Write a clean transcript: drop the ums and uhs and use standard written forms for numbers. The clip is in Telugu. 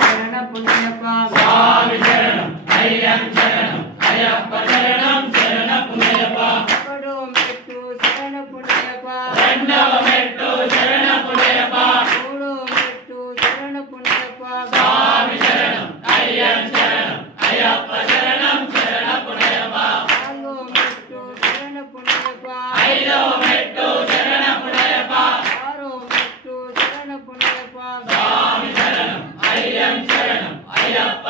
శరణ పుణ్యప్ప స్వామి శరణం అయ్యం శరణం అయ్యప్ప శరణం శరణ పుణ్యప్ప ఒకడో మెట్టు శరణ పుణ్యప్ప రెండవ మెట్టు శరణ పుణ్యప్ప మూడో మెట్టు శరణ పుణ్యప్ప స్వామి శరణం అయ్యం శరణం అయ్యప్ప శరణం శరణ పుణ్యప్ప నాలుగో మెట్టు శరణ పుణ్యప్ప ఐదవ మెట్టు శరణ పుణ్యప్ప ఆరో మెట్టు శరణ పుణ్యప్ప స్వామి శరణం అయ్యం శరణం అయ్యప్ప